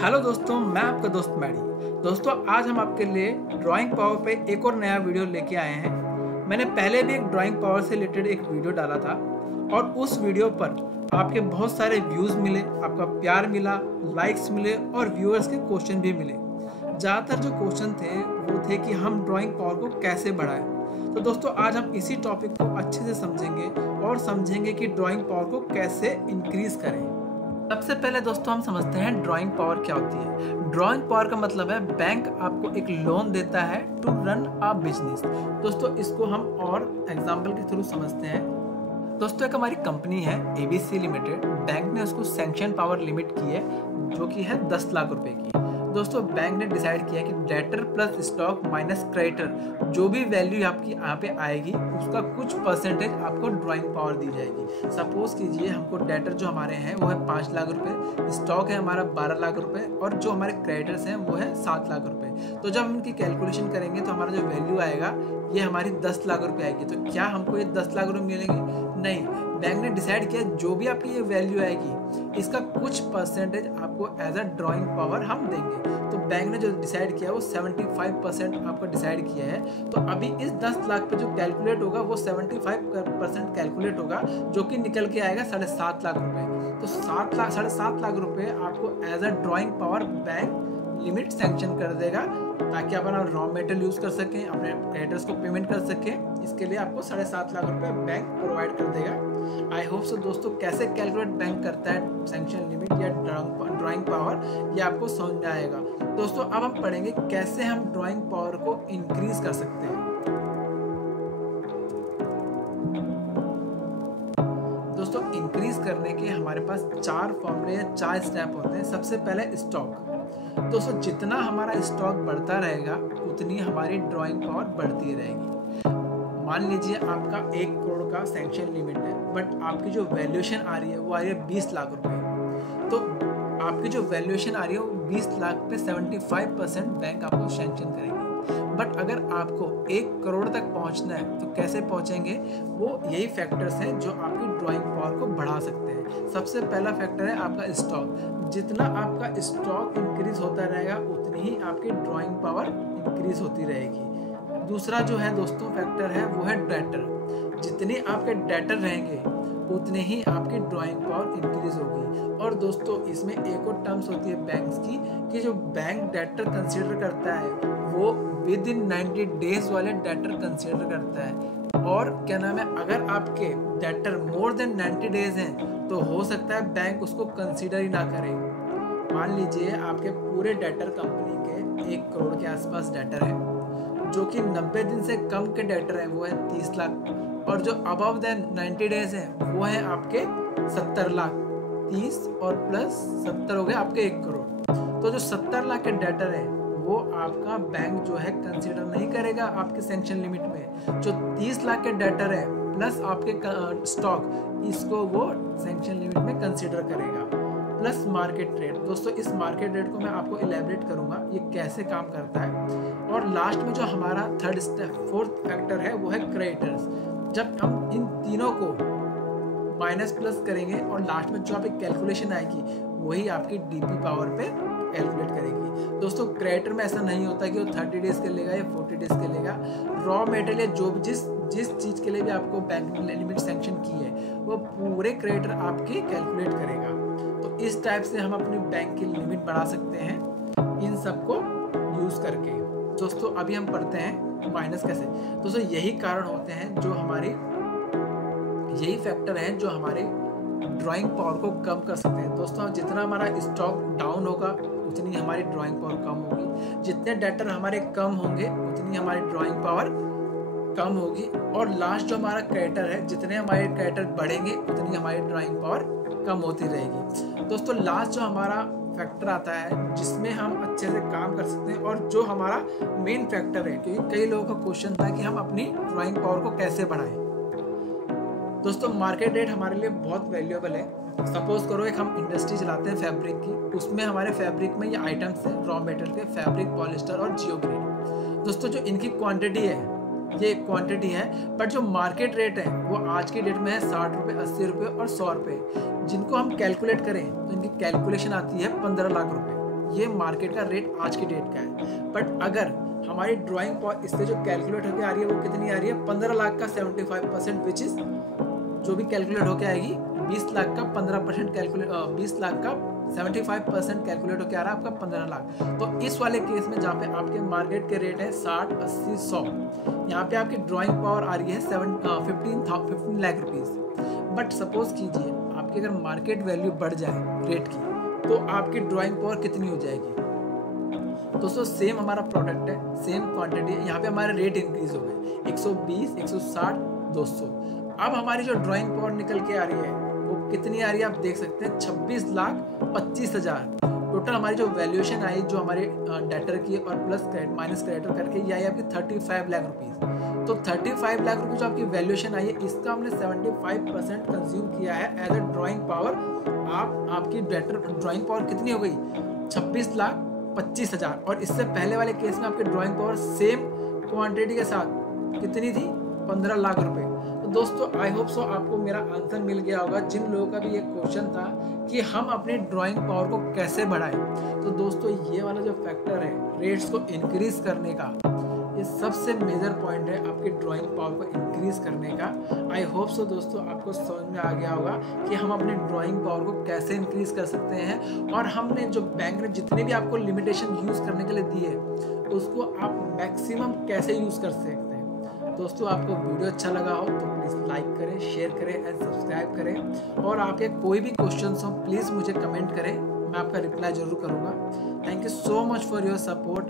Hello दोस्तों, मैं आपका दोस्त मैडी। दोस्तों, आज हम आपके लिए ड्राइंग पावर पे एक और नया वीडियो लेके आए हैं। मैंने पहले भी एक ड्राइंग पावर से रिलेटेड एक वीडियो डाला था और उस वीडियो पर आपके बहुत सारे व्यूज़ मिले, आपका प्यार मिला, लाइक्स मिले और व्यूअर्स के क्वेश्चन भी मिले। ज़्यादातर जो क्वेश्चन थे वो थे कि हम ड्राइंग पावर को कैसे बढ़ाएं। तो दोस्तों, आज हम इसी टॉपिक को अच्छे से समझेंगे और समझेंगे कि ड्राइंग पावर को कैसे इंक्रीज़ करें। सबसे पहले दोस्तों हम समझते हैं ड्राइंग पावर क्या होती है। ड्राइंग पावर का मतलब है बैंक आपको एक लोन देता है टू रन अ बिजनेस। दोस्तों, इसको हम और एग्जांपल के थ्रू समझते हैं। दोस्तों, एक हमारी कंपनी है एबीसी लिमिटेड। बैंक ने उसको सैंक्शन पावर लिमिट की है जो कि है 10 लाख रुपए की। दोस्तों, बैंक ने डिसाइड किया कि debtor plus stock minus creditor जो भी वैल्यू आपकी यहाँ पे आएगी उसका कुछ परसेंटेज आपको ड्राइंग पावर दी जाएगी। सपोज कीजिए हमको डेटर जो हमारे हैं वो है 5 लाख रुपए, स्टॉक है हमारा 12 लाख रुपए और जो हमारे क्रेडिटर्स हैं वो है 7 लाख रुपए। तो जब हम इनकी कैलकुलेशन करेंगे तो हमारा जो वैल्यू आएगा ये हमारी 10 लाख रुपए आएगी। तो क्या हमको ये 10 लाख रुपए मिलेंगे? नहीं, बैंक ने डिसाइड किया जो भी आपकी ये वैल्यू आएगी इसका कुछ परसेंटेज आपको एज अ ड्राइंग पावर हम देंगे। तो बैंक ने जो डिसाइड किया वो 75% आपको डिसाइड किया है। तो अभी इस 10 लाख पे जो कैलकुलेट होगा वो 75% कैलकुलेट होगा जो कि निकल के आएगा 7.5 लाख रुपए। तो 7.5 लाख रुपए आपको as a drawing power bank limit sanction कर देगा ताकि आप अपना रॉ मटेरियल यूज कर सकें, अपने क्रेडिटर्स को पेमेंट कर सकें। इसके लिए आपको 7.5 लाख रुपए बैंक प्रोवाइड कर देगा। आई होप सो दोस्तों, कैसे कैलकुलेट बैंक करता है सैंक्शन लिमिट या ड्राइंग पावर ये आपको समझ में आएगा। दोस्तों, अब हम पढ़ेंगे कैसे हम ड्राइंग पावर को इंक्रीज कर सकते हैं। दोस्तों, इंक्रीज करने के हमारे पास 4 फॉर्मूले या 4 स्टेप होते हैं। सबसे पहले स्टॉक। दोस्तों, जितना हमारा स्टॉक बढ़ता रहेगा उतनी हमारी ड्राइंग पावर बढ़ती रहेगी। मान लीजिए आपका 1 करोड़ का सैंक्शन लिमिट है बट आपकी जो वैल्यूएशन आ रही है वो आ रही है 20 लाख रुपए। तो आपकी जो वैल्यूएशन आ रही है वो 20 लाख पे 75% बैंक आपको सैंक्शन करेंगे। बट अगर आपको 1 करोड़ तक पहुंचना है तो कैसे पहुंचेंगे? वो यही फैक्टर्स हैं जो आपकी ड्राइंग पावर को बढ़ा सकते हैं। सबसे पहला फैक्टर है आपका स्टॉक। जितना आपका स्टॉक इंक्रीज होता रहेगा उतनी ही आपकी ड्राइंग पावर इंक्रीज होती रहेगी। दूसरा जो है दोस्तों फैक्टर है वो है डेटर। जितने आपके डेटर रहेंगे उतने ही आपकी ड्राइंग पावर इंक्रीज होगी। और दोस्तों, इसमें एक और टर्म्स होती है बैंक्स की कि जो बैंक डेटर कंसीडर करता है वो विद इन 90 डेज वाले डेटर कंसीडर करता है। और क्या नाम है, अगर आपके डेटर मोर देन 90 डेज हैं तो हो सकता है बैंक उसको कंसीडर ही ना करे। मान लीजिए आपके पूरे डेटर कंपनी के 1 करोड़ के आसपास डेटर है, जो कि 90 दिन से कम के डेटर है वो है 30 लाख और जो अबव देन 90 डेज है वो है आपके 70 लाख। 30 और प्लस 70 हो गए आपके 1 करोड़। तो जो 70 लाख के डेटर है वो आपका बैंक जो है कंसीडर नहीं करेगा आपके सैंक्शन लिमिट में। जो 30 लाख के डेटर है प्लस आपके स्टॉक, इसको वो सैंक्शन लिमिट में कंसीडर करेगा। Plus market rate. दोस्तों, इस मार्केट रेट को मैं आपको इलेबरेट करूंगा ये कैसे काम करता है। और लास्ट में जो हमारा फोर्थ फैक्टर है वो है क्रेडिटर्स। जब हम इन तीनों को माइनस प्लस करेंगे और लास्ट में जो आपकी कैलकुलेशन आएगी वही आपकी डीपी पावर पे कैलकुलेट करेगी। दोस्तों, क्रेडिटर में ऐसा नहीं होता कि वो 30 डेज के लेगा या 40 डेज के लेगा। रॉ मटेरियल जो भी जिस चीज़ के लिए भी आपको बैंक ने लिमिट सैंक्शन की है वो पूरे क्रेडिटर आपकी कैलकुलेट करेगा। तो इस टाइप से हम अपनी बैंक की लिमिट बढ़ा सकते हैं इन सबको यूज़ करके। दोस्तों, अभी हम पढ़ते हैं माइनस कैसे। दोस्तों, यही कारण होते हैं जो यही फैक्टर हैं जो हमारे ड्राइंग पावर को कम कर सकते हैं। दोस्तों, जितना हमारा स्टॉक डाउन होगा उतनी हमारी ड्राइंग पावर कम होगी। जितने डेटर हमारे कम होंगे उतनी हमारी ड्राइंग पावर कम होगी। और लास्ट जो हमारा क्रेडिटर है, जितने हमारे क्रेडिटर बढ़ेंगे उतनी हमारी ड्राइंग पावर कम होती रहेगी। दोस्तों, लास्ट जो हमारा फैक्टर आता है जिसमें हम अच्छे से काम कर सकते हैं और जो हमारा मेन फैक्टर है, क्योंकि कई लोगों का क्वेश्चन था कि हम अपनी ड्राइंग पावर को कैसे बढ़ाएं। दोस्तों, मार्केट रेट हमारे लिए बहुत वैल्यूएबल है। सपोज करो एक हम इंडस्ट्री चलाते हैं फैब्रिक की, उसमें हमारे फैब्रिक में ये आइटम्स हैं रॉ मटेरियल के, फैब्रिक, पॉलिस्टर और जियोग्रीन। दोस्तों, जो इनकी क्वांटिटी है ये क्वांटिटी है, बट जो मार्केट रेट है वो आज की डेट में है 60 रुपये, 80 रुपये और 100 रुपये। जिनको हम कैलकुलेट करें तो इनकी कैलकुलेशन आती है 15 लाख रुपए। ये मार्केट का रेट आज की डेट का है। बट अगर हमारी ड्राइंग पावर इससे जो कैलकुलेट होकर आ रही है वो कितनी आ रही है, 15 लाख का 75%, विच इज जो भी कैलकुलेट होकर आएगी 20 लाख का 15% कैलकुलेट, 20 लाख का 75% कैलकुलेट होकर आ रहा है आपका 15 लाख। तो इस वाले केस में जहाँ पे आपके मार्केट के रेट है 60, 80, 100, यहाँ पे आपकी ड्राइंग पावर आ रही है 15 लाख रुपीज़। बट सपोज कीजिए आपकी अगर मार्केट वैल्यू बढ़ जाए रेट की, तो आपकी ड्राइंग पावर कितनी हो जाएगी। दोस्तों सेम हमारा प्रोडक्ट है, सेम क्वांटिटी है, यहाँ पे हमारे रेट इंक्रीज हो गए 120, 160, 200। अब हमारी जो ड्राइंग पावर निकल के आ रही है वो कितनी आ रही है, आप देख सकते हैं 26,25,000। टोटल हमारी जो वैल्यूएशन आई जो हमारे डेटर की और प्लस माइनस क्रेडिटर करके ये आई आपकी 35 लाख रुपीज़। तो 35 लाख रुपीज़ जो आपकी वैल्यूएशन आई है इसका हमने 75% कंज्यूम किया है एज अ ड्राइंग पावर। आपकी डेटर ड्राइंग पावर कितनी हो गई, 26,25,000। और इससे पहले वाले केस में आपकी ड्राइंग पावर सेम क्वांटिटी के साथ कितनी थी, 15 लाख रुपए। तो दोस्तों आई होप सो आपको मेरा आंसर मिल गया होगा। जिन लोगों का भी एक क्वेश्चन था कि हम अपनी ड्राइंग पावर को कैसे बढ़ाएं, तो दोस्तों ये वाला जो फैक्टर है रेट्स को इंक्रीज करने का, ये सबसे मेजर पॉइंट है आपकी ड्राइंग पावर को इंक्रीज करने का। आई होप सो दोस्तों आपको समझ में आ गया होगा कि हम अपने ड्राइंग पावर को कैसे इंक्रीज कर सकते हैं, और हमने जो बैंक ने जितने भी आपको लिमिटेशन यूज करने के लिए दिए उसको आप मैक्सिमम कैसे यूज कर सकते हैं। दोस्तों आपको वीडियो अच्छा लगा हो तो प्लीज़ लाइक करें, शेयर करें एंड सब्सक्राइब करें, और आपके कोई भी क्वेश्चंस हो प्लीज़ मुझे कमेंट करें, मैं आपका रिप्लाई जरूर करूँगा। Thank you so much for your support.